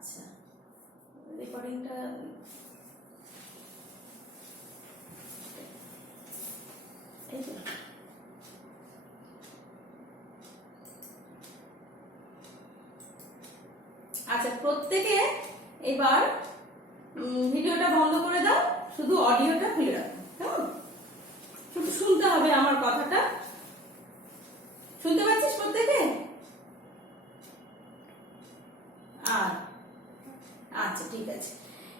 আচ্ছা, রেকর্ডিংটা এই তো। আচ্ছা, প্রত্যেকে এবার ভিডিওটা বন্ধ করে দাও, শুধু অডিওটা খুলে রাখো, কেমন? শুধু শুনতে হবে আমার কথাটা। শুনতে পাচ্ছিস প্রত্যেকে? আচ্ছা, ঠিক আছে।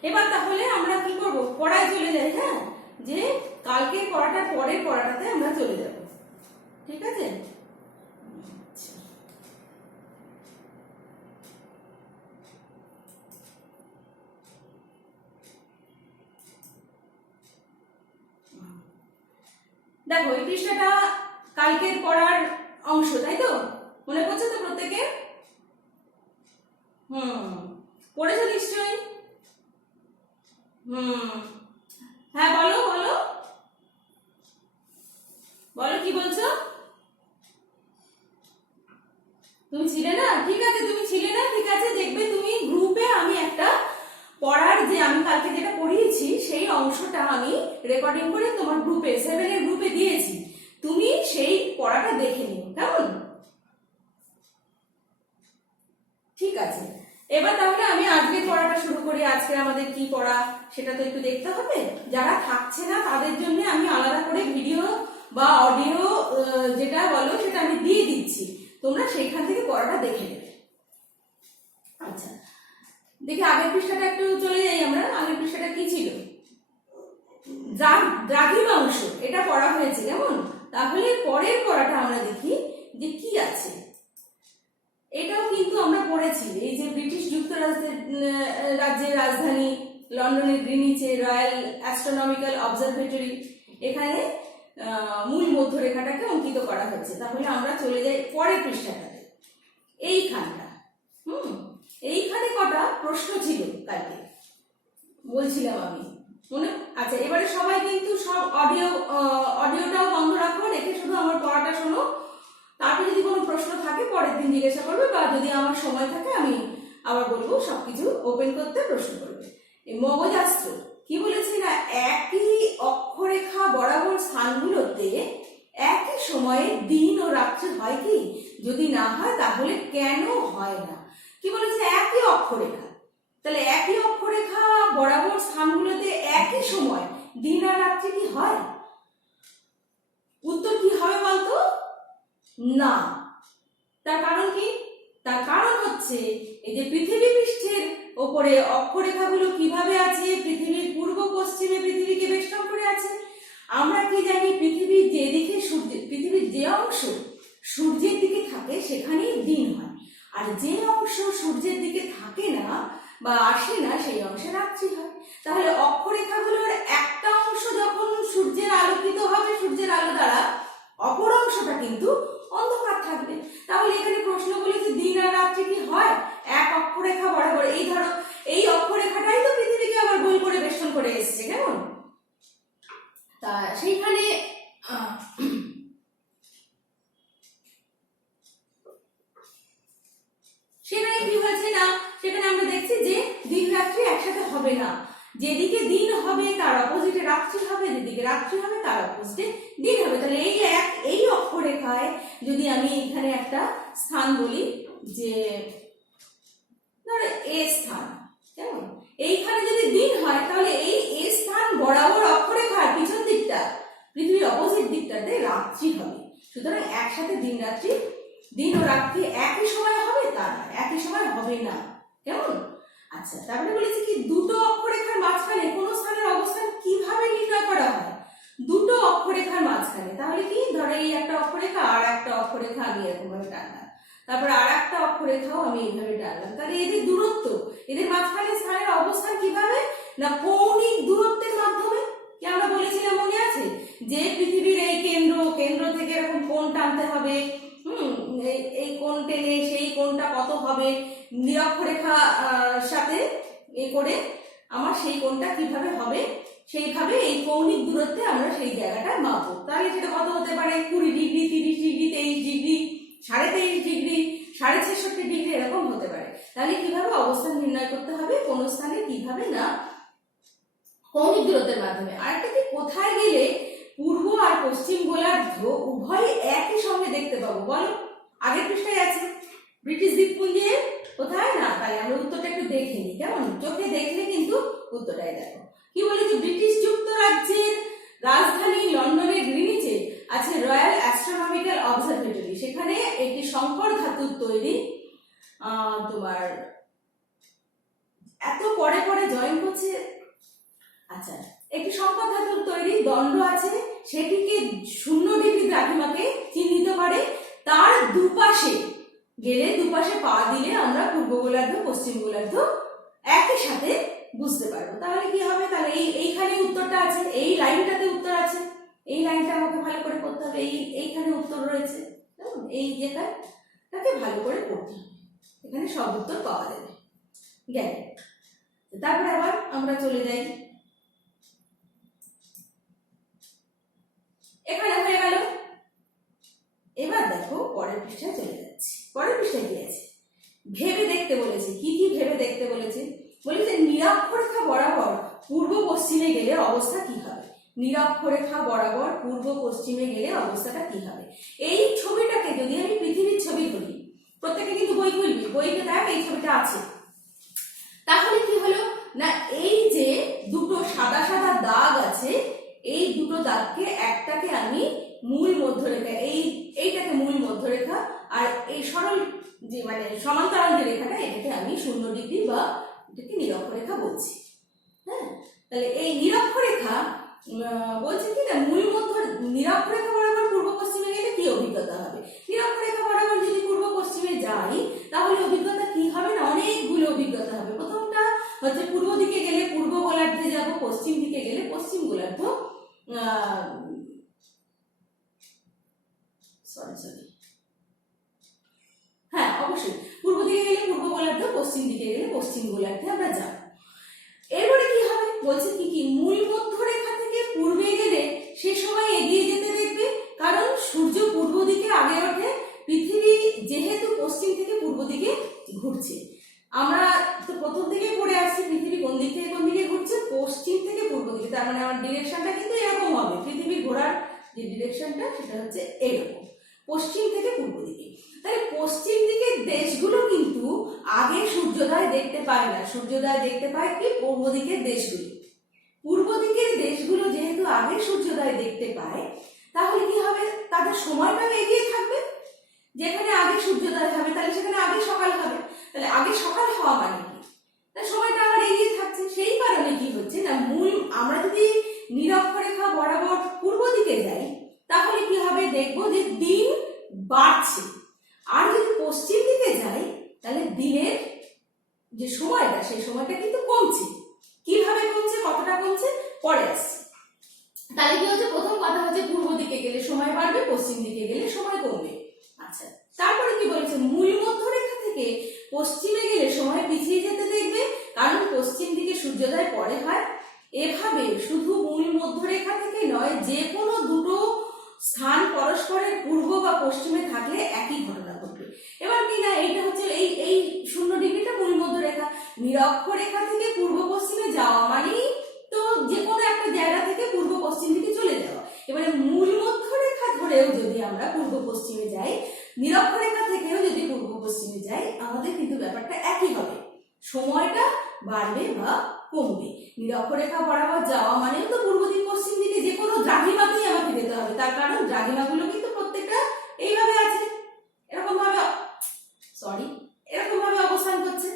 এবার তাহলে আমরা কি করব, পড়ায় চলে যাই। হ্যাঁ, যে কালকে পড়াটার পরের পড়াটাতে আমরা চলে যাব, ঠিক আছে? দেখো, এই পৃষ্ঠাটা কালকের পড়ার অংশ, তাই তো? মনে পড়ছে তো প্রত্যেকে? পড়েছো নিশ্চয়ই। হ্যাঁ, বলো বলো বলো, কি বলছো? তুমি ছিলে না? ঠিক আছে, তুমি ছিলে না, ঠিক আছে। দেখবে তুমি গ্রুপে আমি একটা পড়ার, যে আমি কালকে যেটা পড়িয়েছি সেই অংশটা আমি রেকর্ডিং করে তোমার গ্রুপে 7 এর গ্রুপে দিয়েছি। তুমি সেই পড়াটা দেখে নিও, কেমন? ঠিক আছে। এবার তাহলে আমি আজকে পড়াটা শুরু করি। আজকে আমাদের কি পড়া সেটা তো একটু দেখতে হবে। যারা থাকছে না তাদের জন্য আমি আলাদা করে ভিডিও বা অডিও যেটা বলো সেটা আমি দিয়ে দিচ্ছি, তোমরা সেখান থেকে পড়াটা দেখে নেবে। আচ্ছা, দেখি আগের পৃষ্ঠাটা একটু চলে যাই আমরা। আগের পৃষ্ঠাটা কি ছিল? দ্রাঘিমাংশ, এটা পড়া হয়েছে, কেমন? তাহলে পরের পড়াটা আমরা দেখি যে কি আছে। এটাও কিন্তু আমরা পড়েছি। এই যে ব্রিটিশ যুক্তরাজ্যের রাজধানী লন্ডনের গ্রিনিচে রয়্যাল অ্যাস্ট্রোনমিক্যাল অবজারভেটরি, এখানে মূল মধ্যরেখাটাকে অঙ্কিত করা হয়েছে। তাহলে আমরা চলে যাই পরের পৃষ্ঠাটাতে। এইখানটা এইখানে কটা প্রশ্ন ছিল কালকে বলছিলাম আমি, মনে? আচ্ছা, এবারে সবাই কিন্তু সব অডিওটাও বন্ধ রাখো, রেখে শুধু আমার পড়াটা শোনো। তারপরে যদি কোনো প্রশ্ন থাকে পরের দিন জিজ্ঞাসা করবে, বা যদি আমার সময় থাকে আমি আবার বলবো সবকিছু ওপেন করতে, প্রশ্ন করবে। এই মগজাস্ত্র কি বলেছি না, একই অক্ষরেখা বরাবর স্থানগুলোতে একই সময়ে দিন ও রাত্রি হয় কি? যদি না হয় তাহলে কেন হয় না? কি বলেছে? একই অক্ষরেখা। তাহলে একই অক্ষরেখা বরাবর স্থানগুলোতে একই সময় দিন আর রাত্রি কি হয়? উত্তর কি হবে বলতো? না। তার কারণ কি? তার কারণ হচ্ছে এই যে পৃথিবী পৃষ্ঠের ওপরে অক্ষরেখাগুলো কিভাবে আছে, পৃথিবীর পূর্ব পশ্চিমে পৃথিবীকে বেষ্টন করে আছে। আমরা কি জানি? পৃথিবীর যেদিকে পৃথিবীর যে অংশ সূর্যের দিকে থাকে সেখানেই দিন হয়, আর যে অংশ সূর্যের দিকে থাকে না বা আসে না সেই অংশে রাত্রি হয়। তাহলে অক্ষরেখাগুলোর একটা অংশ যখন সূর্যের আলোকিত হবে সূর্যের আলো দ্বারা, অপর অংশটা কিন্তু অন্ধকার থাকবে। তাহলে এখানে প্রশ্ন বলেছে দিন আর রাত্রি কি হয় এক অক্ষরেখা বরাবর? এই ধরো, এই অক্ষরেখাটাই তো পৃথিবীকে আবার গোল করে বেষ্টন করে এসেছে, কেমন? তা সেইখানে সেখানে কি হয়েছে না, সেখানে আমরা দেখছি যে দিন রাত্রি একসাথে হবে না। যেদিকে দিন হবে তার অপোজিটে রাত্রি হবে, যেদিকে রাত্রি হবে তার অপোজিটে দিন হবে। তাহলে এই অক্ষরেখায় যদি আমি এখানে একটা স্থান বলি, যে ধরো এ স্থান, কেমন? এইখানে যদি দিন হয় তাহলে এই এ স্থান বরাবর অক্ষরেখার পিছন দিকটা, পৃথিবীর অপোজিট দিকটাতে রাত্রি হবে। সুতরাং একসাথে দিন রাত্রি, দিন ও রাত্রি একই সময় হবে? তা না, একই সময় হবে না, কেমন? আচ্ছা, তারপরে বলেছি কি দুটো অক্ষরেখার মাঝখানে কোন স্থানের অবস্থান কিভাবে নির্ণয় করা হয়? দুটো অক্ষরেখার মাঝখানে, তাহলে কি? ধরো এই একটা অক্ষরেখা আর একটা অক্ষরেখা আমি এরকম ভাবে টানলাম, তারপরে আর একটা অক্ষরেখাও আমি এইভাবে টানলাম, তাহলে এদের দূরত্ব, এদের মাঝখানে স্থানের অবস্থান কিভাবে? না কৌণিক দূরত্বের মাধ্যমে। কি আমরা বলেছিলাম, মনে আছে? যে পৃথিবীর এই কেন্দ্র থেকে এরকম কোণ টানতে হবে, এই কোণ টেনে সেই কোণটা কত হবে, নিরক্ষরেখা সাথে এ করে আমার সেই কোণটা কিভাবে হবে, সেইভাবে এই কৌণিক দূরত্বে আমরা সেই জায়গাটা মাপবো। তাহলে সেটা কত হতে পারে? 20 degree, 30 degree, 23 degree, 23.5 degree, 66.5 degree, এরকম হতে পারে। তাহলে কিভাবে অবস্থান নির্ণয় করতে হবে কোন স্থানে, কিভাবে না কৌণিক দূরত্বের মাধ্যমে। আরেকটা কি, কোথায় গেলে পূর্ব আর পশ্চিম গোলার্ধ উভয় একই সঙ্গে দেখতে পাবো বলো? আগের পৃষ্ঠায় আছে ব্রিটিশ দ্বীপপুঞ্জে কোথায় না, তাই আমরা উত্তরটা একটু দেখে নিই, কেমন? চোখে দেখলে কিন্তু উত্তরটাই দেখো। কি বলেছে, ব্রিটিশ যুক্তরাজ্যের রাজধানী লন্ডনের গ্রিনিচে আছে রয়্যাল অ্যাস্ট্রোনমিক্যাল অবজারভেটরি। সেখানে একটি সংকর ধাতুর তৈরি তোমার এত পরে পরে জয়েন করছে, আচ্ছা, একটি সংকর ধাতুর তৈরি দণ্ড আছে, সেটিকে 0 ডিগ্রি দ্রাঘিমাকে চিহ্নিত করে। তার দুপাশে গেলে, দুপাশে পা দিলে আমরা পূর্ব গোলার্ধ পশ্চিম গোলার্ধ একই সাথে বুঝতে পারবো। তাহলে কি হবে, তাহলে এইখানে উত্তরটা আছে, এই লাইনটাতে উত্তর আছে, এই লাইনটা আমাকে ভালো করে পড়তে হবে, এইখানে উত্তর রয়েছে, এই জায়গাটাকে ভালো করে পড়তে হবে, এখানে সব উত্তর পাওয়া যাবে। গেল, তারপরে আবার আমরা চলে যাই, এখানে হয়ে গেল। এবার দেখো পরের পৃষ্ঠায় চলে যাচ্ছি। পরের পৃষ্ঠায় কি আছে, ভেবে দেখতে বলেছে। কি কি ভেবে দেখতে বলেছে? বলেছে নিরক্ষরেখা বরাবর পূর্ব পশ্চিমে গেলে অবস্থা কি হবে। নিরক্ষরেখা বরাবর পূর্ব পশ্চিমে গেলে অবস্থাটা কি হবে। এই ছবিটাকে যদি আমি পৃথিবীর ছবি ধরি, প্রত্যেকে কিন্তু বই খুলবি, বইতে দেখ এই ছবিটা আছে। তাহলে কি হলো না, এই যে দুটো সাদা সাদা দাগ আছে, এই দুটো দাগকে, একটাকে আমি মূল মধ্যরেখা, এইটাকে মূল মধ্যরেখা, আর এই সরল যে মানে সমান্তরাল যে রেখাটা, এটাকে আমি 0 ডিগ্রি বা এটাকে নিরক্ষরেখা বলছি। হ্যাঁ, তাহলে এই নিরক্ষরেখা বলছে কি না, মূল মধ্য নিরক্ষরেখা বরাবর পূর্ব পশ্চিমে গেলে কি অভিজ্ঞতা হবে। নিরক্ষরেখা বরাবর যদি পূর্ব পশ্চিমে যাই, তাহলে অভিজ্ঞতা কি হবে না, অনেকগুলো অভিজ্ঞতা হবে। প্রথমটা হচ্ছে পূর্ব দিকে গেলে পূর্ব গোলার্ধে যাব, পশ্চিম দিকে গেলে পশ্চিম গোলার্ধ, হ্যাঁ অবশ্যই পূর্ব দিকে গেলে পূর্ব গোলার্ধ, পশ্চিম দিকে গেলে পশ্চিম গোলার্ধে আমরা যাব। এরপরে কি হবে বলছে, কি কি, মূল মধ্যরেখা থেকে পূর্বে গেলে সে সময় এগিয়ে যেতে দেখবে, কারণ সূর্য পূর্ব দিকে আগে ওঠে, পৃথিবী যেহেতু পশ্চিম থেকে পূর্ব দিকে ঘুরছে। আমরা তো প্রথম থেকে পড়ে আসছি পৃথিবী কোন দিক থেকে কোন দিকে ঘুরছে, পশ্চিম থেকে পূর্ব দিকে। তার মানে আমার ডিরেকশনটা কিন্তু এরকম হবে, পৃথিবীর ঘোরার যে ডিরেকশনটা সেটা হচ্ছে এরকম, পশ্চিম থেকে পূর্ব দিকে। তাহলে পশ্চিম দিকের দেশগুলো কিন্তু আগে সূর্যোদয় দেখতে পায় না, সূর্যোদয় দেখতে পায় কি পূর্ব দিকের দেশগুলো। পূর্ব দিকের দেশগুলো যেহেতু আগে সূর্যোদয় দেখতে পায়, তাহলে কি হবে, তাদের সময়টা এগিয়ে থাকবে। যেখানে আগে সূর্যোদয় হবে তাহলে সেখানে আগে সকাল হবে, তাহলে আগে সকাল হওয়া মানে কি, তাহলে সময়টা আমার এগিয়ে থাকছে। সেই কারণে কি হচ্ছে না, মূল আমরা যদি নিরক্ষরেখা বরাবর পূর্ব দিকে যাই, তাহলে কি হবে, দেখবো যে দিন বাড়ছে। আর যদি পশ্চিম দিকে যাই, তাহলে দিনের যে সময়টা, সেই সময়টা কিন্তু কমছে। কিভাবে কমছে, কতটা কমছে, পরে আসছে। তাহলে কি হচ্ছে, প্রথম কথা হচ্ছে পূর্ব দিকে গেলে সময় বাড়বে, পশ্চিম দিকে গেলে সময় কমবে। আচ্ছা, তারপরে কি বলেছে, মূল মধ্যরেখা থেকে পশ্চিমে গেলে সময় পিছিয়ে যেতে দেখবে, কারণ পশ্চিম দিকে সূর্যোদয় পরে হয়। এভাবে শুধু মূল মধ্যরেখা থেকে নয়, যে কোনো দুটো স্থান পরস্পরের পূর্ব বা পশ্চিমে থাকলে একই ঘটনা ঘটবে। এবার কি না, এইটা হচ্ছে এই 0 ডিগ্রিটা মূল মধ্যরেখা। নিরক্ষরেখা থেকে পূর্ব পশ্চিমে যাওয়া মানেই তো যে কোনো একটা জায়গা থেকে পূর্ব পশ্চিম দিকে চলে যাওয়া। এবারে মূল মধ্যরেখা ধরেও যদি আমরা পূর্ব পশ্চিমে যাই, নিরক্ষরেখা থেকেও যদি পূর্ব পশ্চিমে যাই, আমাদের কিন্তু ব্যাপারটা একই হবে, সময়টা বাড়বে বা কমবে। নিরক্ষরেখা বরাবর যাওয়া মানেও তো পূর্ব দিক পশ্চিম দিকে যে কোনো দ্রাঘিমাতেই আমাকে যেতে হবে, তার কারণ দ্রাঘিমাগুলো কিন্তু প্রত্যেকটা এইভাবে আছে, এরকম ভাবে অবস্থান করছে,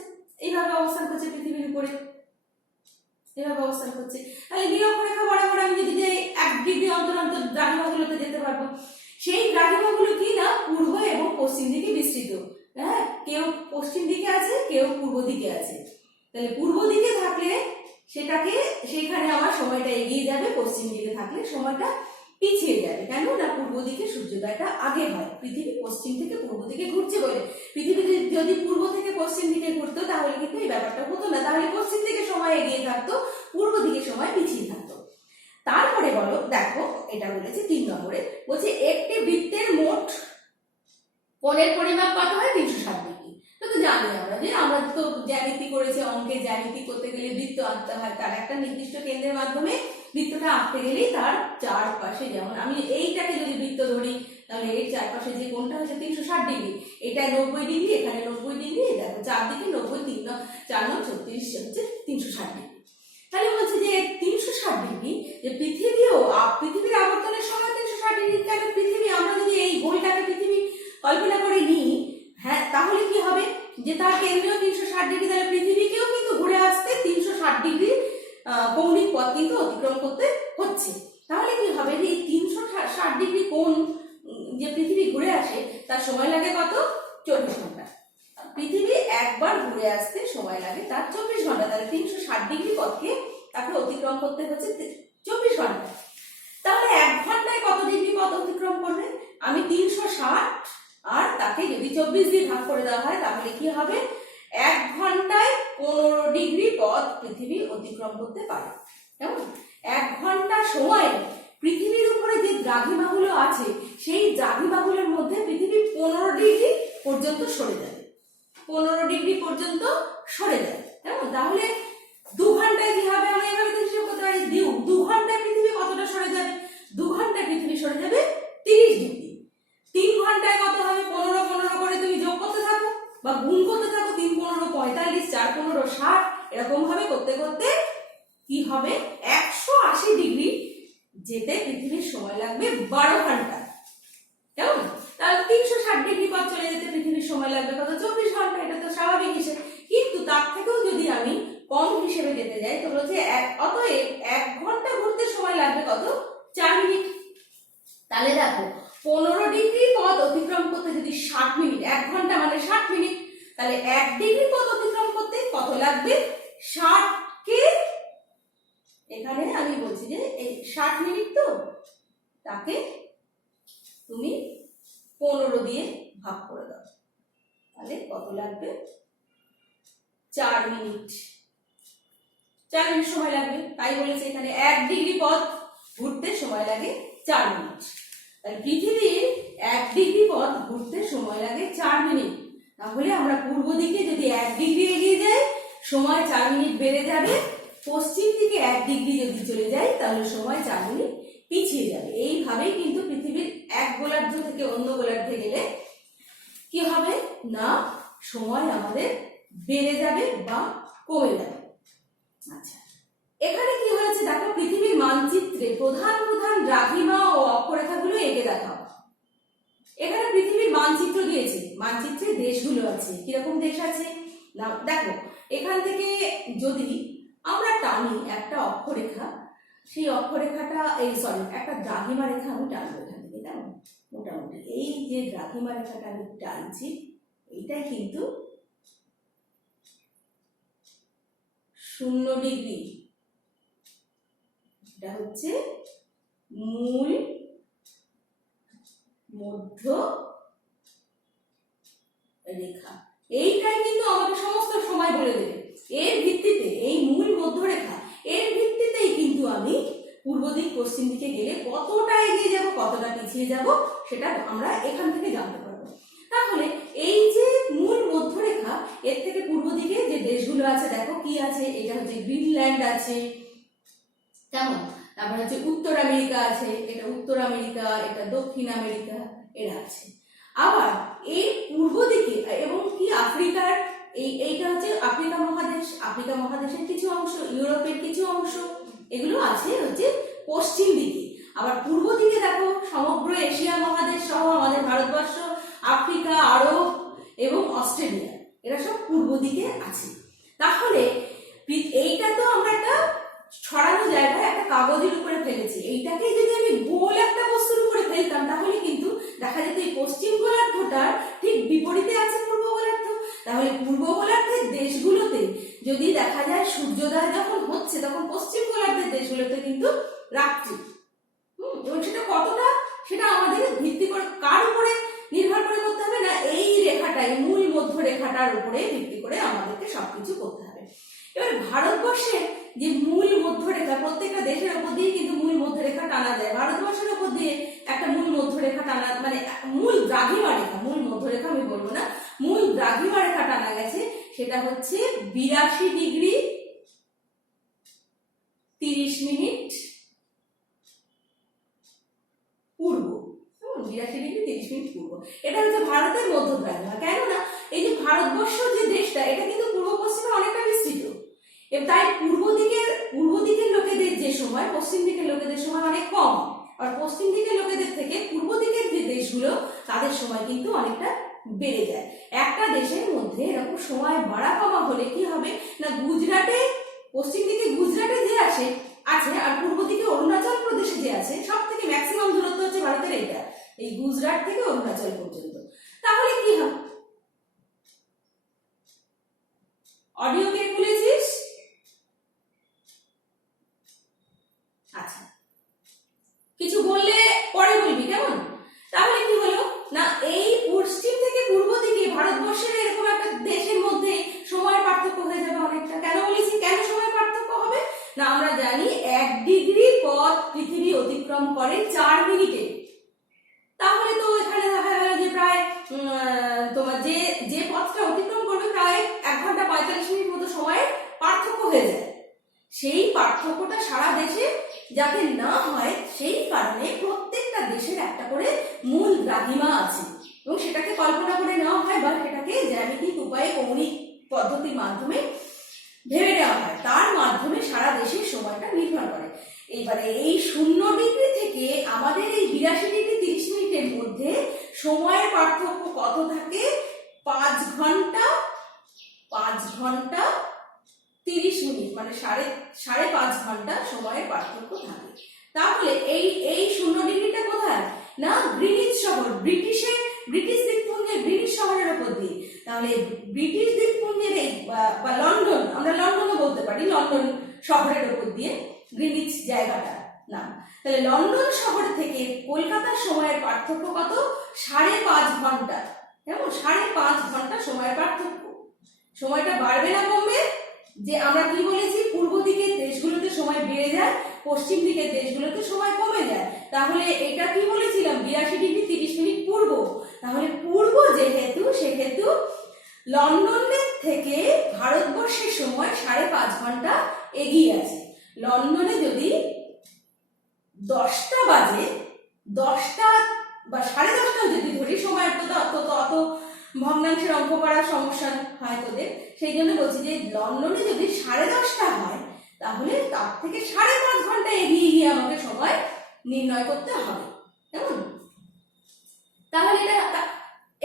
এইভাবে অবস্থান করছে পৃথিবীর উপরে, এইভাবে অবস্থান করছে। তাহলে নিরক্ষরেখা বরাবর আমি যদি যাই 1 ডিগ্রি অন্তর অন্তর দ্রাঘিমাগুলোতে যেতে পারবো। সেই দ্রাঘিমাগুলো কি না, পূর্ব এবং পশ্চিম দিকে বিস্তৃত। হ্যাঁ, কেউ পশ্চিম দিকে আছে, কেউ পূর্ব দিকে আছে। তাহলে পূর্ব দিকে থাকলে সেখানে আমার সময়টা এগিয়ে যাবে, পশ্চিম দিকে থাকলে সময়টা পিছিয়ে যাবে। কেন না, পূর্ব দিকে সূর্যোদয়টা আগে হয়, পৃথিবী পশ্চিম থেকে পূর্ব দিকে ঘুরছে বলে। পৃথিবী যদি পূর্ব থেকে পশ্চিম দিকে ঘুরতো, তাহলে কিন্তু এই ব্যাপারটা হতো না, তাহলে পশ্চিম দিকে সময় এগিয়ে থাকতো, পূর্ব দিকে সময় পিছিয়ে থাকতো। তারপরে বলো, দেখো এটা বলেছে 3 নম্বরে, বলছে একটি বৃত্তের মোট কোণের পরিমাপ কত হয়, 360 ডিগ্রি। তো তো জানি আমরা যে আমরা তো জ্যামিতি করেছি, অঙ্কে জ্যামিতি করতে গেলে বৃত্ত আঁকতে হয়, তার একটা নির্দিষ্ট কেন্দ্রের মাধ্যমে বৃত্তটা আঁকতে গেলেই তার চারপাশে, যেমন আমি এইটাকে যদি বৃত্ত ধরি তাহলে এর চারপাশে যে কোণটা হচ্ছে 360 ডিগ্রি, এটা 90 ডিগ্রি, এখানে 90 ডিগ্রি, দেখো চারদিকে 90, 4 9 36 হচ্ছে 360 ডিগ্রি। তাহলে বলছে যে 360 ডিগ্রি, যে পৃথিবীর আবর্তনের সময় 360 ডিগ্রি, তাহলে পৃথিবী, আমরা যদি এই গোলটাকে পৃথিবী কল্পনা করে নিই, হ্যাঁ, তাহলে কি হবে যে তার কেন্দ্রেও 360 ডিগ্রি, তাহলে পৃথিবীকেও কিন্তু ঘুরে আসতে 360 ডিগ্রি কৌণিক পথ কিন্তু অতিক্রম করতে হচ্ছে। তাহলে কি হবে যে 360 ডিগ্রি কোণ যে পৃথিবী ঘুরে আসে তার সময় লাগে কত? 24 ঘন্টা। পৃথিবী একবার ঘুরে আসতে সময় লাগে তার 24 ঘন্টা। তাহলে 360 ডিগ্রি পথকে তাকে অতিক্রম করতে হচ্ছে 24 ঘন্টা। তাহলে 1 ঘন্টায় কত ডিগ্রি পথ অতিক্রম করবে? আমি 360 আর তাকে যদি 24 দিয়ে ভাগ করে দেওয়া হয় তাহলে কি হবে? 1 ঘন্টায় 15 ডিগ্রি পথ পৃথিবী অতিক্রম করতে পারে। কেমন? 1 ঘন্টা সময়ে পৃথিবীর উপরে যে দ্রাঘিমাগুলো আছে সেই দ্রাঘিমাগুলোর মধ্যে পৃথিবী 15 ডিগ্রি পর্যন্ত সরে যাবে, 15 ডিগ্রি পর্যন্ত সরে যাবে। কেমন? তাহলে 2 ঘন্টায় কি হবে? আমরা এভাবে হিসাব করতে পারি, 2 ঘন্টায় পৃথিবী কতটা সরে যাবে? 2 ঘন্টায় পৃথিবী সরে যাবে 30 ডিগ্রি। 3 ঘন্টায় কত হবে? 15 15 করে তুমি যোগ করতে থাকো বা গুণ করতে থাকো, 3 15 45, 4 15 60, এরকম ভাবে করতে করতে কি হবে? 180 ডিগ্রি যেতে পৃথিবীর সময় লাগবে 12 ঘন্টা। কেমন? তাহলে 360 ডিগ্রি পথ চলে যেতে পৃথিবীর সময় লাগবে কত? 24 ঘন্টা। এটা তো স্বাভাবিক হিসেব। কিন্তু তার থেকেও যদি আমি কম হিসেবে যেতে যাই তো বলছে অতএব 1 ঘন্টা ঘুরতে সময় লাগবে কত? 4 মিনিট। তাহলে দেখো 15 ডিগ্রি পথ অতিক্রম করতে যদি 60 মিনিট, 1 ঘন্টা মানে 60 মিনিট, তাহলে 1 ডিগ্রি পথ অতিক্রম করতে কত লাগবে? 60 কে এখানে আমি বলছি যে এই 60 মিনিট, তো তাকে তুমি 15 দিয়ে ভাগ করে দাও, তাহলে কত লাগবে? 4 মিনিট। 4 মিনিট সময় লাগবে। তাই বলেছে এখানে 1 ডিগ্রি পথ ঘুরতে সময় লাগে 4 মিনিট। তাহলে পৃথিবীর 1 ডিগ্রি পথ ঘুরতে সময় লাগে 4 মিনিট। তাহলে আমরা পূর্ব দিকে যদি 1 ডিগ্রি এগিয়ে যাই সময় 4 মিনিট বেড়ে যাবে, পশ্চিম দিকে 1 ডিগ্রি যদি চলে যায় তাহলে সময় 4 মিনিট পিছিয়ে যাবে। এইভাবেই কিন্তু পৃথিবীর এক গোলার্ধ থেকে অন্য গোলার্ধে গেলে কি হবে না, সময় আমাদের বেড়ে যাবে বা কমে যাবে। আচ্ছা, এখানে কি হয়েছে দেখো, পৃথিবীর মানচিত্রে প্রধান প্রধান দ্রাঘিমা ও অক্ষরেখাগুলো এঁকে দেখাও। এখানে পৃথিবীর মানচিত্র দিয়েছে, মানচিত্রে দেশগুলো আছে। কিরকম দেশ আছে না দেখো, এখান থেকে যদি আমরা টানি একটা অক্ষরেখা, সেই অক্ষরেখাটা একটা দ্রাঘিমা রেখা আমি টানবো এখান থেকে। কেমন? মোটামুটি এই যে দ্রাঘিমা রেখাটা আমি টানছি এইটাই কিন্তু 0 ডিগ্রি। এটা হচ্ছে মূল মধ্য রেখা। এইটাই কিন্তু আমাকে সমস্ত সময় বলে দেবে। এর ভিত্তিতে এই মূল মধ্যরেখা, এর ভিত্তিতেই কিন্তু আমি পূর্ব দিক পশ্চিম দিকে গেলে কতটা এগিয়ে যাব কতটা পিছিয়ে যাব সেটা আমরা এখান থেকে জানতে পারবো। তাহলে এই যে মূল মধ্যরেখা, এর থেকে পূর্ব দিকে যে দেশগুলো আছে দেখো কি আছে, এটা হচ্ছে গ্রিনল্যান্ড আছে। কেমন? তারপর হচ্ছে উত্তর আমেরিকা আছে, এটা উত্তর আমেরিকা, এটা দক্ষিণ আমেরিকা, এরা আছে। আবার এই পূর্ব দিকে এবং কি আফ্রিকার এইটা হচ্ছে আফ্রিকা মহাদেশ, আফ্রিকা মহাদেশের কিছু অংশ, ইউরোপের কিছু অংশ, এগুলো আছে হচ্ছে পশ্চিম দিকে। আবার পূর্ব দিকে দেখো সমগ্র এশিয়া মহাদেশ সহ আমাদের ভারতবর্ষ, আফ্রিকা, আরব এবং অস্ট্রেলিয়া, এরা সব পূর্ব দিকে আছে। তাহলে এইটা তো আমরা একটা ছড়ানো জায়গায় একটা কাগজের উপরে ফেলেছি, এইটাকে যদি আমি গোল একটা বস্তুর উপরে ফেলতাম তাহলে কিন্তু দেখা যেত এই পশ্চিম গোলার্ধটার ঠিক বিপরীতে আছে পূর্ব গোলার্ধ। তাহলে পূর্ব গোলার্ধের দেশগুলোতে যদি দেখা যায় সূর্যোদয় যখন হচ্ছে তখন পশ্চিম গোলার্ধের দেশগুলোতে কিন্তু রাত্রি। এবং সেটা কতটা, সেটা আমাদের ভিত্তি করে কার উপরে নির্ভর করে করতে হবে না, এই রেখাটাই মূল মধ্য রেখাটার উপরে ভিত্তি করে আমাদেরকে সবকিছু করতে হবে। এবার ভারতবর্ষে যে মূল মধ্যরেখা, প্রত্যেকটা দেশের উপর দিয়ে কিন্তু মূল মধ্যরেখা টানা যায়। ভারতবর্ষের উপর দিয়ে একটা মূল মধ্যরেখা টানা, মানে মূল দ্রাঘিমা রেখা, মূল মধ্যরেখা আমি বলবো না, মূল দ্রাঘিমা রেখা টানা গেছে, সেটা হচ্ছে 82 ডিগ্রি 30 মিনিট পূর্ব। 82 ডিগ্রি 30 মিনিট পূর্ব, এটা হচ্ছে ভারতের মধ্য দ্রাঘিমা। কেননা এই যে ভারতবর্ষ যে দেশটা, এটা কিন্তু পূর্ব পশ্চিমে অনেকটা বিস্তৃত, তাই পূর্ব দিকের লোকেদের যে সময় পশ্চিম দিকের লোকেদের সময় অনেক কম, আর পশ্চিম দিকের লোকেদের থেকে পূর্ব দিকের যে দেশগুলো তাদের সময় কিন্তু অনেকটা বেড়ে যায়। একটা দেশের মধ্যে এরকম সময় বাড়া কমা হলে কি হবে না, গুজরাটে, পশ্চিম দিকে গুজরাটে যে আছে আর পূর্ব দিকে অরুণাচল প্রদেশে যে আছে, সব থেকে ম্যাক্সিমাম দূরত্ব হচ্ছে ভারতের এইটা, এই গুজরাট থেকে অরুণাচল পর্যন্ত। তাহলে কি হবে? অডিও কে খুলেছিস? আচ্ছা, কিছু বললে পরে বলবি, কেমন? তাহলে কি হলো না, এই পশ্চিম থেকে পূর্ব দিকে ভারতবর্ষের এরকম একটা দেশের মধ্যে সময়ের পার্থক্য হয়ে যাবে অনেকটা। কেন বলেছি কেন সময় পার্থক্য হবে না, আমরা জানি 1 ডিগ্রি পথ পৃথিবী অতিক্রম করে 4 মিনিটে। তাহলে তো এখানে দেখা গেল যে প্রায় তোমার যে পথটা অতিক্রম করবে প্রায় 1 ঘন্টা 45 মিনিট মতো সময়ের পার্থক্য হয়ে যায়। সেই পার্থক্যটা সারা দেশে যাতে না হয়, সেই কারণে প্রত্যেকটা দেশের একটা করে মূল দ্রাঘিমা আছে, এবং সেটাকে কল্পনা করে নেওয়া হয় বা সেটাকে জ্যামিতিক উপায়ে কৌণিক পদ্ধতির মাধ্যমে ভেবে নেওয়া হয়, তার মাধ্যমে সারা দেশের সময়টা নির্ভর করে। এবারে এই 0 ডিগ্রি থেকে আমাদের এই 82 ডিগ্রি 30 মিনিটের মধ্যে সময়ের পার্থক্য কত থাকে? 5 ঘন্টা 30 মিনিট, মানে সাড়ে 5 ঘন্টা সময়ের পার্থক্য থাকে। তাহলে এই 0 ডিগ্রিটা কোথায় না, গ্রিনিচ শহর, ব্রিটিশ দ্বীপপুঞ্জের গ্রিনিচ শহরের উপর দিয়ে। তাহলে ব্রিটিশ দ্বীপপুঞ্জের এই বা লন্ডন, আমরা লন্ডনও বলতে পারি, লন্ডন শহরের উপর দিয়ে গ্রিনিচ জায়গাটা নাম। তাহলে লন্ডন শহর থেকে কলকাতার সময়ের পার্থক্য কত? 5.5 ঘন্টা। কেমন? 5.5 ঘন্টা সময়ের পার্থক্য। সময়টা বাড়বে না কমবে? যে আমরা কি বলেছি, পূর্ব দিকের দেশগুলোতে সময় বেড়ে যায়, পশ্চিম দিকের দেশগুলোতে সময় কমে যায়। তাহলে এটা কি বলেছিলাম, 82 ডিগ্রি 30 মিনিট পূর্ব। তাহলে পূর্ব যেহেতু, সেহেতু লন্ডনের থেকে ভারতবর্ষের সময় 5.5 ঘন্টা এগিয়ে আছে। লন্ডনে যদি 10টা বাজে, 10টা বা 10:30 যদি ধরি, সময় অত ভগ্নাংশের অঙ্ক করার সমস্যা হয় তোদের, সেই জন্য বলছি যে লন্ডনে যদি 10:30 হয়, তাহলে তার থেকে 5.5 ঘন্টা এগিয়ে গিয়ে আমাকে সময় নির্ণয় করতে হবে, কেমন? তাহলে এটা,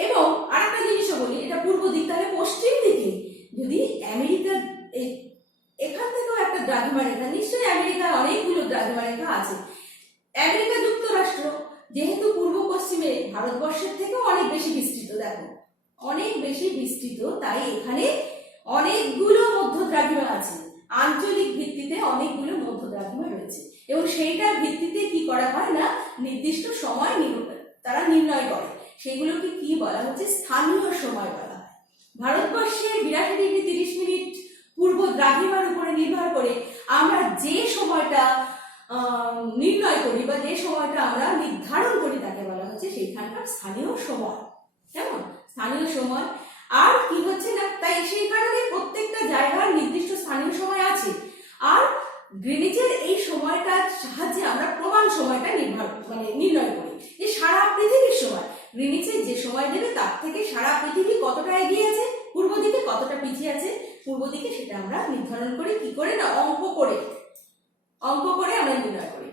এবং আরেকটা জিনিসও বলি, এটা পূর্ব দিক। তাহলে পশ্চিম দিকে যদি আমেরিকা, এখান থেকেও একটা দ্রাঘিমা রেখা, নিশ্চয়ই আমেরিকার অনেকগুলো দ্রাঘিমা রেখা আছে। আমেরিকা যুক্তরাষ্ট্র যেহেতু পূর্ব পশ্চিমে ভারতবর্ষের থেকেও অনেক বেশি বিস্তৃত, দেখো অনেক বেশি বিস্তৃত, তাই এখানে অনেকগুলো মধ্য দ্রাঘিমা আছে, আঞ্চলিক ভিত্তিতে অনেকগুলো মধ্য দ্রাঘিমা রয়েছে, এবং সেইটার ভিত্তিতে কি করা হয় না, নির্দিষ্ট সময় তারা নির্ণয় করে। সেগুলোকে কি বলা হচ্ছে, স্থানীয় সময় বলা হয়। ভারতবর্ষের 82 ডিগ্রি 30 মিনিট পূর্ব দ্রাঘিমার উপরে নির্ভর করে আমরা যে সময়টা নির্ণয় করি বা যে সময়টা আমরা নির্ধারণ করি, তাকে বলা হচ্ছে সেইখানকার স্থানীয় সময়। কেমন? স্থানীয় সময়। আর কি হচ্ছে না, তাই সেই কারণে প্রত্যেকটা জায়গার নির্দিষ্ট স্থানীয় সময় আছে। আর গ্রিনিচের এই সময়টার সাহায্যে আমরা প্রমাণ সময়টা নির্ণয় করি, যে সারা পৃথিবীর সময়, গ্রিনিচের যে সময় দেবে তার থেকে সারা পৃথিবী কতটা এগিয়ে আছে, পূর্ব দিকে কতটা পিছিয়ে আছে পূর্ব দিকে, সেটা আমরা নির্ধারণ করি কি করে না, অঙ্ক করে আমরা নির্ণয় করি।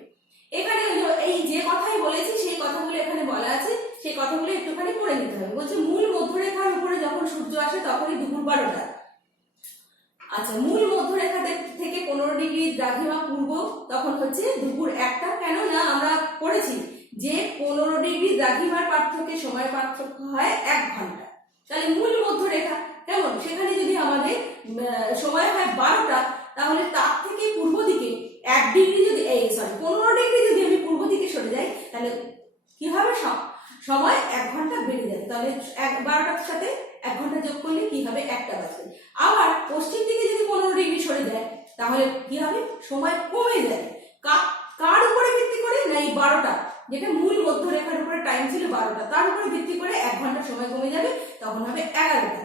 এখানে এই যে কথাই বলেছি সেই কথাগুলো এখানে বলা আছে, সেই কথাগুলো একটুখানি পড়ে নিতে হবে। বলছে মূল মধ্যরেখার উপরে যখন সূর্য আসে তখনই দুপুর 12টা। আচ্ছা, মূল মধ্যরেখা থেকে 15 ডিগ্রি দ্রাঘিমা পূর্ব তখন হচ্ছে দুপুর 1টা। কেন না, আমরা পড়েছি যে 15 ডিগ্রি দ্রাঘিমার পার্থক্যে সময় পার্থক্য হয় 1 ঘন্টা। তাহলে মূল মধ্যরেখা কেমন, সেখানে যদি আমাদের সময় হয় 12টা, তাহলে তার থেকে পূর্ব দিকে 1 ডিগ্রি যদি 15 ডিগ্রি যদি আমি পূর্ব দিকে সরে যাই, তাহলে কি হবে, সময় 1 ঘন্টা বেড়ে যাবে। তাহলে 12টার সাথে 1 ঘন্টা যোগ করলে কি হবে, 1টা বাজবে। আবার পশ্চিম দিকে যদি 15 ডিগ্রি সরে যায়, তাহলে কি হবে, সময় কমে যাবে। কার উপরে ভিত্তি করে, না এই 12টা, যেটা মূল মধ্যরেখার উপরে টাইম ছিল 12টা, তার উপরে ভিত্তি করে 1 ঘন্টা সময় কমে যাবে, তখন হবে 11টা।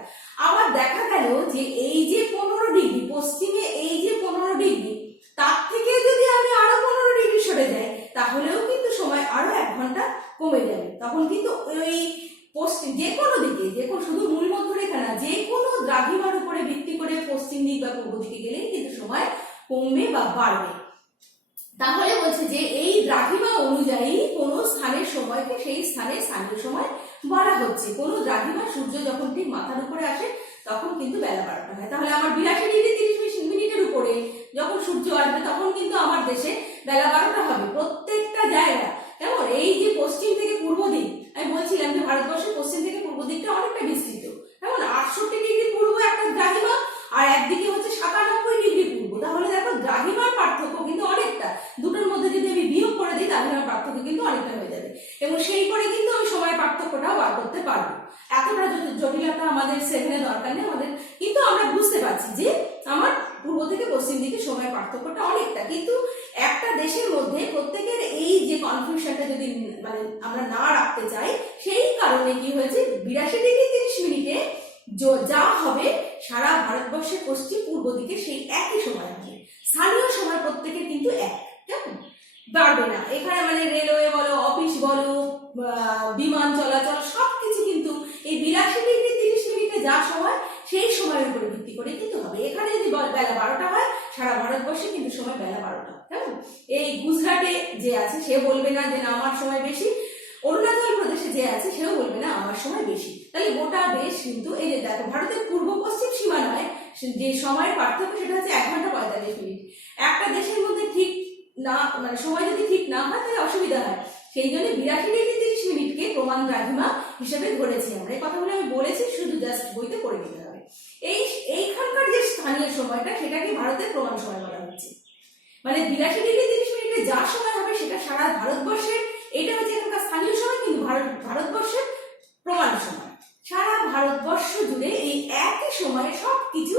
আবার দেখা গেল যে এই যে 15 ডিগ্রি পশ্চিমে, এই যে 15 ডিগ্রি, তার থেকে যদি আমি আরো 15 ডিগ্রি সরে যাই, তাহলেও কিন্তু সময় আরো 1 ঘন্টা কমে যাবে। তখন কিন্তু ওই পশ্চিম যে কোনো দিকে, যে কোনো, শুধু মূল মধ্যরেখা না, যে কোনো দ্রাঘিমার উপরে ভিত্তি করে পশ্চিম দিক বা পূর্ব দিকে গেলেই কিন্তু সময় কমবে বা বাড়বে। তাহলে বলছে যে এই দ্রাঘিমা অনুযায়ী কোন স্থানের সময়কে সেই স্থানের স্থানীয় সময় বলা হচ্ছে। কোন দ্রাঘিমা সূর্য যখন ঠিক মাথার উপরে আসে তখন কিন্তু বেলা 12টা হয়। তাহলে আমার 82 ডিগ্রি 30 মিনিটের উপরে যখন সূর্য আসবে তখন কিন্তু আমার দেশে বেলা 12টা হবে প্রত্যেকটা জায়গা। কেমন, এই যে পশ্চিম থেকে পূর্ব দিক, আমি বলছিলাম যে ভারতবর্ষের পশ্চিম থেকে পূর্ব দিকটা অনেকটা বিস্তৃত। কেমন, 68 ডিগ্রি পূর্ব একটা দ্রাঘিমা, আর একদিকে হচ্ছে 97 ডিগ্রি পূর্ব। তাহলে দেখো দ্রাঘিমার পার্থক্য কিন্তু অনেকটা, দুটোর মধ্যে যদি আমি বিয়োগ করে দিই দ্রাঘিমার পার্থক্য কিন্তু অনেকটা হয়ে যাবে, এবং সেই করে কিন্তু ওই সময় পার্থক্যটাও বার করতে পারবো। এতটা জটিলতা আমাদের সেখানে দরকার নেই আমাদের, কিন্তু আমরা বুঝতে পারছি যে আমার পূর্ব থেকে পশ্চিম দিকে সময় পার্থক্যটা অনেকটা। কিন্তু একটা দেশের মধ্যে প্রত্যেকের এই যে কনফিউশনটা যদি মানে আমরা না রাখতে চাই, সেই কারণে কি হয়েছে, 82 ডিগ্রি 30 মিনিটে যা হবে সারা ভারতবর্ষের পশ্চিম পূর্ব দিকে সেই একই সময় হবে। স্থানীয় সময় প্রত্যেকের কিন্তু এক, কেমন, বাড়বে না। এখানে মানে রেলওয়ে বলো, অফিস বলো, বিমান চলাচল সবকিছু কিন্তু এই 82 ডিগ্রি 30 মিনিটে যা সময় সেই সময়ের উপরে ভিত্তি করে কিন্তু হবে। এখানে যদি বেলা 12টা হয়, সারা ভারতবর্ষে কিন্তু সময় বেলা 12টা। কেমন, এই গুজরাটে যে আছে সে বলবে না যে না আমার সময় বেশি, অরুণাচল প্রদেশে যে আছে সেও বলবে না আমার সময় বেশি। তাহলে গোটা দেশ কিন্তু এই যে দেখো ভারতের পূর্ব পশ্চিম সীমানায় যে সময়ের পার্থক্য সেটা হচ্ছে 1 ঘন্টা 45 মিনিট। একটা দেশের মধ্যে ঠিক না, মানে সময় যদি ঠিক না হয় তাহলে অসুবিধা হয়। সেই জন্য 82 ডিগ্রি 30 মিনিটকে প্রমাণ দ্রাঘিমা হিসেবে ধরেছি আমরা। এই কথাগুলো আমি বলেছি, শুধু জাস্ট বইতে পড়ে নিতে হবে। এইখানকার যে স্থানীয় সময়টা সেটাকে ভারতের প্রমাণ সময় বলা হচ্ছে। মানে 82 ডিগ্রি 30 মিনিটে যা সময় হবে সেটা সারা ভারতবর্ষের, এটা হচ্ছে এখানকার স্থানীয় সময়, কিন্তু ভারতবর্ষের প্রমাণ সময়। সারা ভারতবর্ষ জুড়ে এই একই সময়ে সবকিছু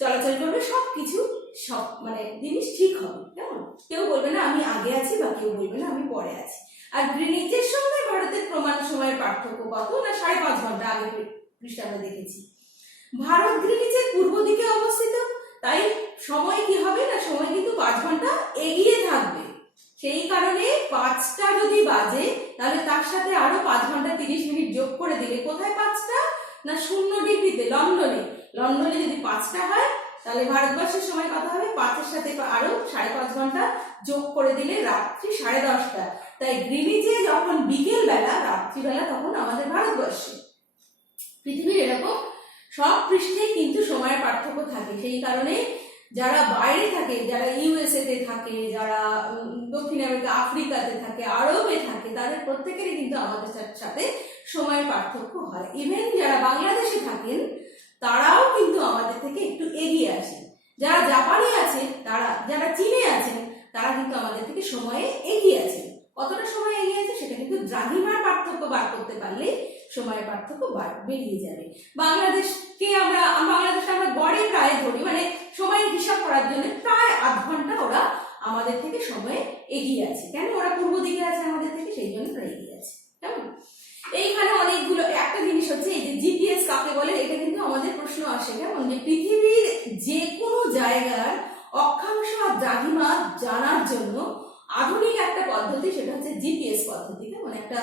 চলাচল করবে, সবকিছু সব মানে জিনিস ঠিক হবে। কেমন, কেউ বলবে না আমি আগে আছি, বা কেউ বলবে না আমি পরে আছি। আর গ্রিনিচের সঙ্গে ভারতের প্রমাণ সময়ের পার্থক্য কত না, 5.5 ঘন্টা। আগে পৃষ্ঠা আমরা দেখেছি। ভারত গ্রিনিচের পূর্ব দিকে অবস্থিত, তাই সময় কি হবে না, সময় কিন্তু 5 ঘন্টা এগিয়ে থাকবে। সেই কারণে 5টা যদি বাজে তাহলে তার সাথে আরো 5 ঘন্টা 30 মিনিট যোগ করে দিলে, কোথায় 5টা না 0 ডিগ্রিতে, লন্ডনে। লন্ডনে যদি 5টা হয় তাহলে ভারতবর্ষের সময় কত হবে, 5-এর সাথে আরো 5.5 ঘন্টা যোগ করে দিলে রাত্রি 10:30টা। তাই গ্রিনিচে যখন বিকেল বেলা, রাত্রিবেলা, তখন আমাদের ভারতবর্ষে। পৃথিবীর এরকম সব পৃষ্ঠেই কিন্তু সময়ের পার্থক্য থাকে। সেই কারণে যারা বাইরে থাকে, যারা ইউএসএ তে থাকে, যারা দক্ষিণ আমেরিকা, আফ্রিকাতে থাকে, আরবে থাকে, তাদের প্রত্যেকেরই কিন্তু আমাদের সাথে সময়ের পার্থক্য হয়। ইভেন যারা বাংলাদেশে থাকেন তারাও কিন্তু আমাদের থেকে একটু এগিয়ে আসেন। যারা জাপানে আছে, যারা চীনে আছেন, তারা কিন্তু আমাদের থেকে সময়ে এগিয়ে আছেন। কতটা সময় এগিয়ে আছে সেটা কিন্তু দ্রাঘিমার পার্থক্য বার করতে পারলে সময়ের পার্থক্য বেরিয়ে যাবে। বাংলাদেশকে আমরা গড়ে প্রায় ধরি, মানে সময় হিসাব করার জন্য প্রায় 8 ঘন্টা ওরা আমাদের থেকে সময়ে এগিয়ে আছে। কেন, ওরা পূর্ব দিকে আছে আমাদের থেকে, সেই জন্য ওরা এগিয়ে আছে। কেমন, এইখানে অনেকগুলো, একটা জিনিস হচ্ছে এই যে জিপিএস কাকে বলে, এটা কিন্তু আমাদের প্রশ্ন আসে। কেমন, যে পৃথিবীর যে কোনো জায়গার অক্ষাংশ আর দ্রাঘিমা জানার জন্য আধুনিক একটা পদ্ধতি, সেটা হচ্ছে জিপিএস পদ্ধতি। মানে একটা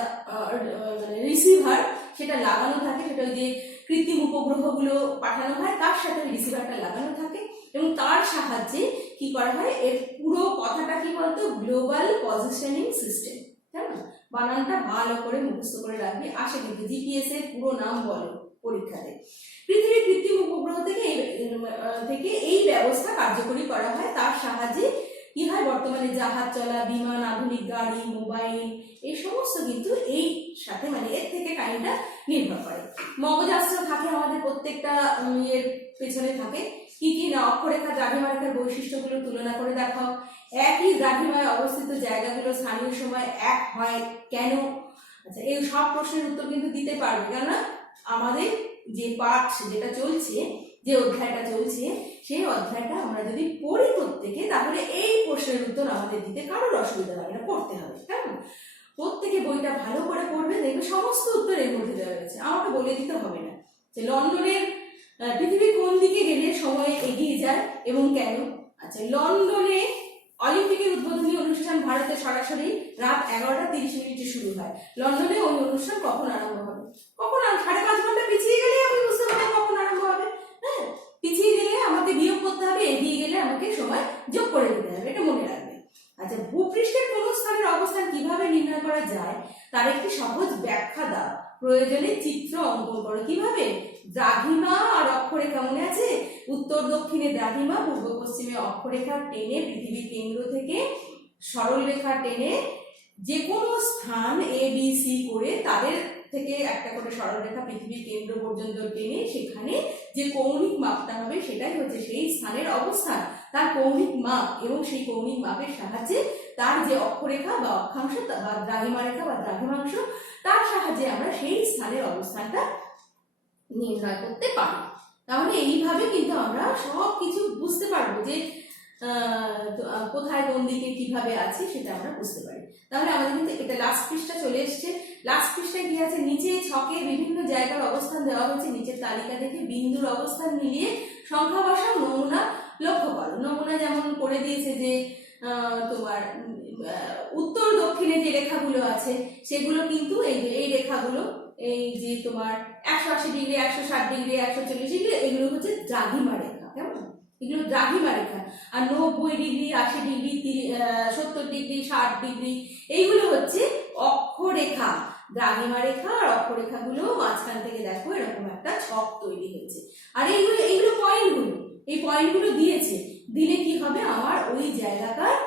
রিসিভার সেটা লাগানো থাকে, সেটা ওই যে কৃত্রিম উপগ্রহগুলো পাঠানো হয় তার সাথে রিসিভারটা লাগানো থাকে, এবং তার সাহায্যে কি করা হয়, এর পুরো কথাটা কি বলতো, গ্লোবাল পজিশনিং সিস্টেম। তাই না, বানানটা ভালো করে মুখস্থ করে রাখবি, আসে কিন্তু জিপিএস এর পুরো নাম বলো পরীক্ষাতে। পৃথিবীর কৃত্রিম উপগ্রহ থেকে এই ব্যবস্থা কার্যকরী করা হয়। তার সাহায্যে কি হয়, বর্তমানে জাহাজ চলা, বিমান, আধুনিক গাড়ি, মোবাইল, এই সমস্ত কিন্তু এই সাথে মানে এর থেকে টাইমটা নির্ভর করে। মগজাস্ত্র থাকে আমাদের প্রত্যেকটা এর পেছনে থাকে। কি কি না, অক্ষরেখা দ্রাঘিমারেখার বৈশিষ্ট্যগুলো তুলনা করে দেখাও। একই দ্রাঘিমায় অবস্থিত জায়গাগুলো স্থানীয় সময় এক হয় কেন? আচ্ছা, এই সব প্রশ্নের উত্তর কিন্তু দিতে পারবে, কেননা আমাদের যে পাঠ যেটা চলছে, যে অধ্যায়টা চলছে সেই অধ্যায়টা আমরা যদি পড়ি প্রত্যেকে, তাহলে এই প্রশ্নের উত্তর আমাদের দিতে কারোর অসুবিধা হবে না, পড়তে হবে। কেমন? প্রত্যেকে বইটা ভালো করে পড়বে, দেখবে সমস্ত উত্তর এর মধ্যে দেওয়া গেছে, আমাকে বলে দিতে হবে না যে লন্ডনের পৃথিবীর কোন দিকে গেলে সময় এগিয়ে যায় এবং কেন। আচ্ছা, লন্ডনে অলিম্পিকের উদ্বোধনী অনুষ্ঠান ভারতে সরাসরি রাত 11:30 শুরু হয়। লন্ডনে ওই অনুষ্ঠান কখন আরম্ভ হবে? কখন? 5.5 ঘন্টা পিছিয়ে গেলে আমি বুঝতে পারবো কখন আরম্ভ হবে। হ্যাঁ, পিছিয়ে গেলে আমাকে বিয়োগ করতে হবে, এগিয়ে গেলে আমাকে সময় যোগ করে দিতে হবে, এটা মনে রাখবে। আচ্ছা, ভূপৃষ্ঠের কোন স্থানের অবস্থান কিভাবে নির্ণয় করা যায় তার একটি সহজ ব্যাখ্যা দাও, প্রয়োজনে চিত্র অঙ্কন করো। কিভাবে? দ্রাঘিমা আর অক্ষরেখা মনে আছে? উত্তর দক্ষিণে দ্রাঘিমা, পূর্ব পশ্চিমে অক্ষরেখা টেনে পৃথিবীর কেন্দ্র থেকে সরল রেখা টেনে যে কোনো স্থান এ বি সি করে তাদের থেকে একটা করে সরল রেখা পৃথিবীর কেন্দ্র পর্যন্ত টেনে সেখানে যে কৌণিক মাপটা হবে সেটাই হচ্ছে সেই স্থানের অবস্থান, তার কৌণিক মাপ। এবং সেই কৌণিক মাপের সাহায্যে তার যে অক্ষরেখা বা অক্ষাংশ বা দ্রাঘিমা রেখা বা দ্রাঘিমাংশ, তার সাহায্যে আমরা সেই স্থানের অবস্থানটা নির্ণয় করতে পারি। তাহলে এইভাবে কিন্তু আমরা সব কিছু বুঝতে পারবো যে কোথায় কোন দিকে কিভাবে আছে সেটা আমরা বুঝতে পারি। তাহলে আমাদের কিন্তু এটা লাস্ট পৃষ্ঠা চলে এসছে। লাস্ট পৃষ্ঠায় কি আছে? নিচে ছকে বিভিন্ন জায়গার অবস্থান দেওয়া হয়েছে, নিচের তালিকা থেকে বিন্দুর অবস্থান মিলিয়ে সংখ্যা বসাও, নমুনা লক্ষ্য করো। নমুনা যেমন করে দিয়েছে যে তোমার উত্তর দক্ষিণে যে রেখাগুলো আছে সেগুলো কিন্তু এই রেখাগুলো, এই যে তোমার 180 ডিগ্রি, 160 ডিগ্রি, 140 ডিগ্রি, এগুলো হচ্ছে দ্রাঘিমা রেখা। কেমন? এগুলো দ্রাঘিমা রেখা। আর 90 ডিগ্রি, 80 ডিগ্রি, 70 ডিগ্রি, 60 ডিগ্রি, এইগুলো হচ্ছে অক্ষরেখা। দ্রাঘিমা রেখা আর অক্ষরেখাগুলো মাঝখান থেকে দেখো এরকম একটা ছক তৈরি হয়েছে। আর এইগুলো পয়েন্টগুলো, এই পয়েন্টগুলো দিয়েছে, দিলে কি হবে? আমার ওই জায়গাটার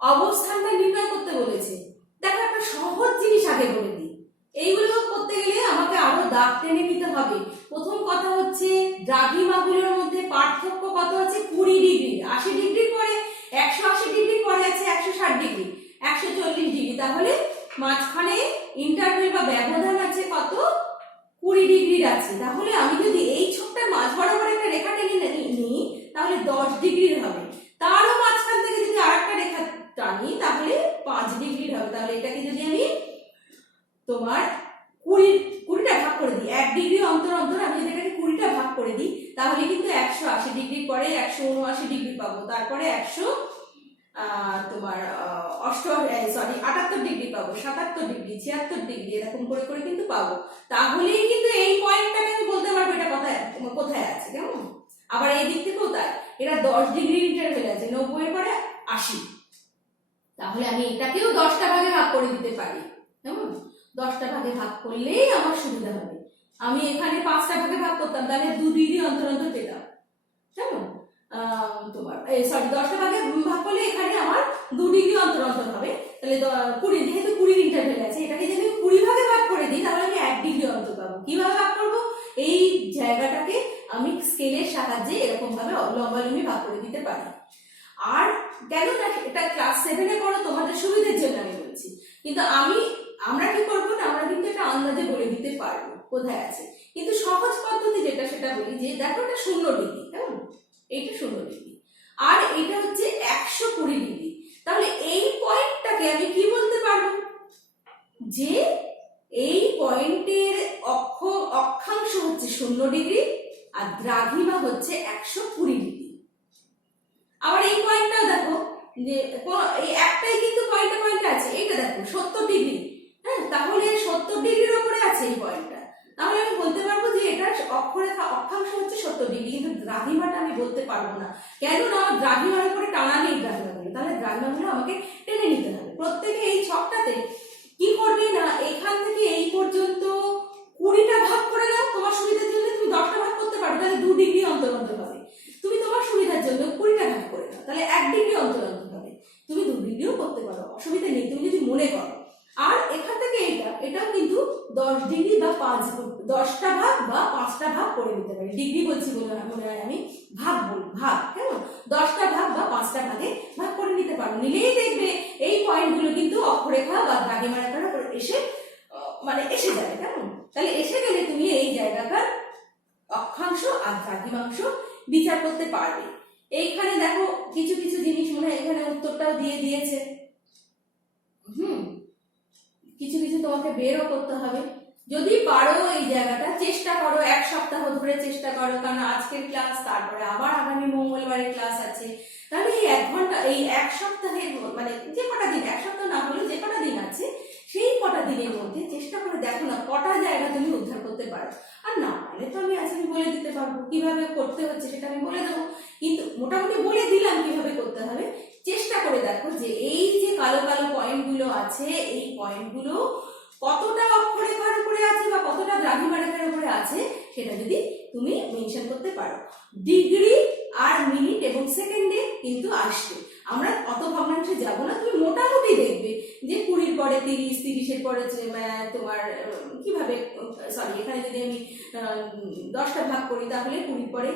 অবস্থানটা নির্ণয় করতে বলেছে। দেখো একটা সহজ জিনিস আগে বলে দিই, এইগুলো করতে গেলে আমাকে আরো দাগ টেনে নিতে হবে। প্রথম কথা হচ্ছে দ্রাঘিমাগুলোর মধ্যে পার্থক্য কত আছে? 20 ডিগ্রি। 80 ডিগ্রির পরে 180 ডিগ্রির পরে আছে 160 ডিগ্রি, 140 ডিগ্রি। তাহলে মাঝখানে ইন্টারভেল বা ব্যবধান আছে কত? 20 ডিগ্রির আছে। তাহলে আমি যদি এই ছকটার মাঝ বরাবর একটা রেখা টেনে নিই তাহলে 10 ডিগ্রির হবে। তারও মাঝখান থেকে যদি আরেকটা রেখা টানি তাহলে 5 ডিগ্রির হবে। তাহলে এটাকে যদি আমি তোমার 20টা ভাগ করে দিই, 1 ডিগ্রি অন্তর অন্তর আমি যদি এটাকে 20টা ভাগ করে দিই তাহলে কিন্তু 180 ডিগ্রির পরে 179 ডিগ্রি পাবো, তারপরে 78 ডিগ্রি পাবো, 77 ডিগ্রি, 76 ডিগ্রি, এরকম করে করে কিন্তু পাবো। তাহলেই কিন্তু এই পয়েন্টটাকে আমি বলতে পারবো এটা কোথায় আছে। কেমন? আবার এই দিক থেকেও তাই, এটা 10 ডিগ্রি ইন্টারভেল আছে, 90 এর পরে 80। তাহলে আমি এটাকেও 10টা ভাগে ভাগ করে দিতে পারি। কেমন? 10টা ভাগে ভাগ করলেই আমার সুবিধা হবে। আমি এখানে 5টা ভাগে ভাগ করতাম তাহলে 2 ডিগ্রি অন্তর অন্তর পেতাম। কেমন? তোমার 10টা ভাগে ভাগ করলে এখানে আমার 2 ডিগ্রি অন্তর অন্তর হবে। তাহলে 20, যেহেতু 20 ইন্টারভেল আছে, এটাকে যদি আমি 20 ভাগে ভাগ করে দিই তাহলে আমি 1 ডিগ্রি অন্তর পাবো। কিভাবে ভাগ করবো? এই জায়গাটাকে আমি স্কেলের সাহায্যে এরকম ভাবে লম্বালম্বি ভাগ করে দিতে পারি। আর কেন না, এটা ক্লাস 7-এ পড়ো, তোমাদের সুবিধার জন্য আমি বলছি। কিন্তু আমরা কি করবো না, আমরা কিন্তু এটা আন্দাজে বলে দিতে পারবো কোথায় আছে। কিন্তু সহজ পদ্ধতি যেটা সেটা বলি যে দেখো এটা 0 ডিগ্রি। কেমন? এইটা 0 ডিগ্রি আর এটা হচ্ছে 120 ডিগ্রি। তাহলে এই পয়েন্টটাকে আমি কি বলতে পারবো? যে এই পয়েন্টের অক্ষাংশ হচ্ছে 0 ডিগ্রি আর দ্রাঘিমা হচ্ছে 120 ডিগ্রি। আবার এই পয়েন্টটাও দেখো যে এই একটাই কিন্তু পয়েন্টে আছে, এইটা দেখো 70 ডিগ্রি। হ্যাঁ, তাহলে 70 ডিগ্রির উপরে আছে এই পয়েন্টটা। তাহলে আমি বলতে পারবো যে এটা অক্ষাংশ হচ্ছে 70 ডিগ্রি, কিন্তু দ্রাঘিমাটা আমি বলতে পারবো না। কেন না? দ্রাঘিমার উপরে টানা নেই দ্রাঘিমাগুলো, তাহলে দ্রাঘিমাগুলো আমাকে টেনে নিতে হবে। প্রত্যেকে এই ছকটাতে কি করবে না, এখান থেকে এই পর্যন্ত 20টা ভাগ করে নাও। তোমার সুবিধার জন্য তুমি 10টা ভাগ করতে পারো, তাহলে 2 ডিগ্রি অন্তর অন্তর হবে। তুমি তোমার সুবিধার জন্য 20টা ভাগ করে নাও, তাহলে 1 ডিগ্রি অন্তর অন্তর হবে। তুমি 2 ডিগ্রিও করতে পারো, অসুবিধা নেই, তুমি যদি মনে করো। আর এখান থেকে এটাও কিন্তু 10 ডিগ্রি বা 10টা ভাগ বা 5টা ভাগ করে নিতে পারি। ডিগ্রি বলছি মনে হয় আমি ভাগ বলি, ভাগ। কেমন? 10টা ভাগ বা 5টা ভাগে ভাগ করে নিতে পারো। নিলেই দেখবে এই পয়েন্টগুলো কিন্তু অক্ষরেখা বা দ্রাঘিমা রেখার উপর এসে যাবে। কেমন? তাহলে এসে গেলে তুমি এই জায়গাটার অক্ষাংশ আর দ্রাঘিমাংশ বিচার করতে পারবে। এইখানে দেখো কিছু কিছু জিনিস মনে হয় এখানে উত্তরটাও দিয়ে দিয়েছে। কিছু কিছু তোমাকে বেরও করতে হবে। যদি পারো এই জায়গাটা চেষ্টা করো, 1 সপ্তাহ ধরে চেষ্টা করো, কারণ আজকের ক্লাস, তারপরে আবার আগামী মঙ্গলবারের ক্লাস আছে। তাহলে এই 1 ঘন্টা, এই 1 সপ্তাহের মানে যে কটা দিন, 1 সপ্তাহ না হলেও যে কটা দিন আছে, সেই কটা দিনের মধ্যে চেষ্টা করে দেখো না কটা জায়গা তুমি উদ্ধার করতে পারো। আর না পারলে তো আমি আজকে বলে দিতে পারবো কিভাবে করতে হচ্ছে, সেটা আমি বলে দেবো, কিন্তু মোটামুটি বলে দিলাম কিভাবে করতে হবে। চেষ্টা করে দেখো যে এই যে কালো কালো পয়েন্টগুলো আছে, এই পয়েন্টগুলো কতটা অক্ষরেখার উপরে আছে বা কতটা দ্রাঘিমা রেখার উপরে আছে সেটা যদি তুমি মেনশন করতে পারো। ডিগ্রি আর মিনিট এবং সেকেন্ডে কিন্তু আসবে, আমরা অত ভগ্নাংশে যাব না। তুমি মোটামুটি দেখবে যে 20-র পরে 30, 30-এর পরে তোমার কিভাবে, সরি এখানে যদি আমি 10টা ভাগ করি তাহলে 20-র পরে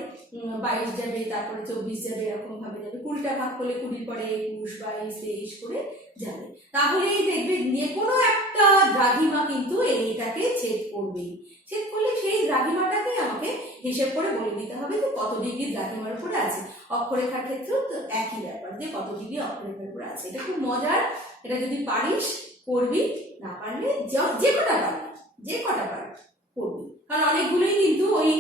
22 যাবে, তারপরে 24 যাবে, এরকম ভাবে যাবে। 20টা ভাগ করলে 20-র পরে 21, 22, 23 করে যাবে। তাহলেই দেখবে যে কোনো একটা দ্রাঘিমা কিন্তু এইটাকে ছেদ করবে। ছেদ করলে সেই দ্রাঘিমাটাকে আমাকে হিসেব করে বলে দিতে হবে যে কত ডিগ্রি দ্রাঘিমার উপরে আছে। অক্ষরেখার ক্ষেত্রেও তো একই ব্যাপার, যে কত ডিগ্রি অক্ষরেখার উপরে আছে। এটা খুব মজার, এটা যদি পারিস করবি, না পারলে যে কটা পারবি করবি। কারণ অনেকগুলোই কিন্তু ওই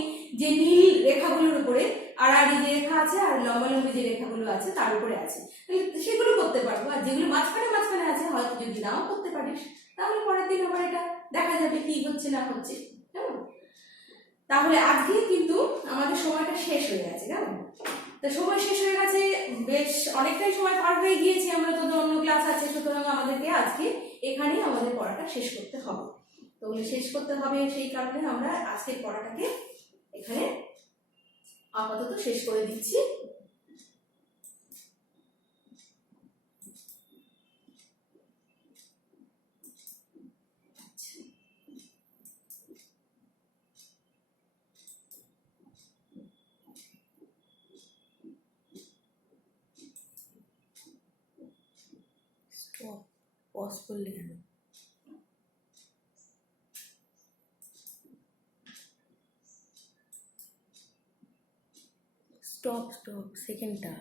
যে নীল রেখাগুলোর উপরে আড়াআড়ি যে রেখা আছে আর লম্বালম্বি যে রেখাগুলো আছে তার উপরে আছে, সেগুলো করতে পারবো। আর যেগুলো মাঝখানে আছে হয়তো যদি নাও করতে পারিস, তাহলে পরের দিন আবার এটা দেখা যাবে কি হচ্ছে না হচ্ছে। কেমন? তাহলে আজকে কিন্তু আমাদের সময়টা শেষ হয়ে গেছে। কেমন? তো সময় শেষ হয়ে গেছে, বেশ অনেকটাই সময় পার হয়ে গিয়েছি, আমরা তো অন্য ক্লাস আছে, সুতরাং আমাদেরকে আজকে এখানেই আমাদের পড়াটা শেষ করতে হবে। তো শেষ করতে হবে, সেই কারণে আমরা আজকের পড়াটাকে এখানে আপাতত শেষ করে দিচ্ছি। পজ করলে কেন? স্টপ সেকেন্ডটা।